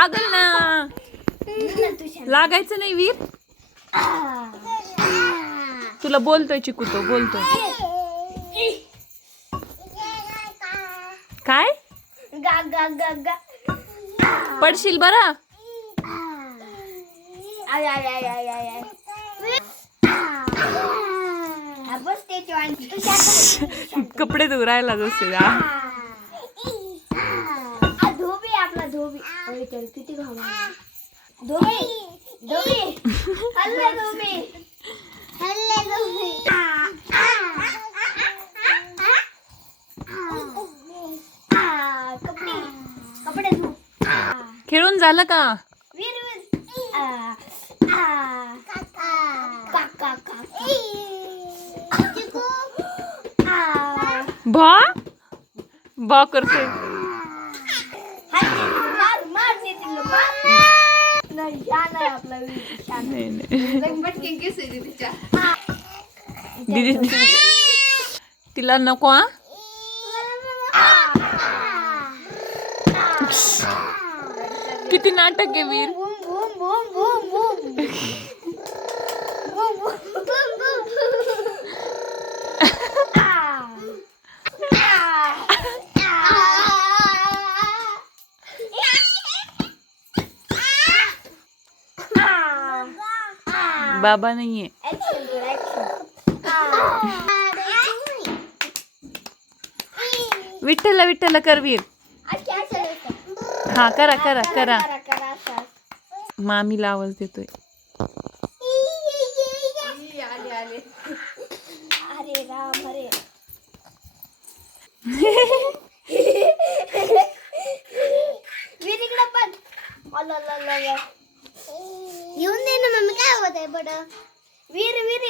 लागल ना. लागायचं नाही वीर. तुला बोलतोय चिकू, तो बोलतोय. काय गा गा गा गा. पडशील बरा. आय आय आय आय आय आय. बस त्याची कपडे धुरायला जसे. धोबी आपला धोबी. किती घामा. धोबी धोबी. हल्ले धोबी. हल्ले धोबी. कपडे कपडे धु. खेळून झालं का? वीर वीर. काका काका. बा बा करते. मार मार देतील मार. नाही शान आहे आपला वीर. शान. नाही नाही पटकन केस आहे तिच्या. दीदी तिला नको. हा किती नाटक आहे वीर. बूम बूम बूम बूम बूम. बूम बूम बूम बूम. बाबा नाहीये. विठ्ठल विठ्ठल कर वीर. हा करा करा करा. मामीला आवाज देतोय. अरे राम हरे. वीर इकडे पण. येऊन दे ना मम्मी. काय होत आहे बड. वीर वीर.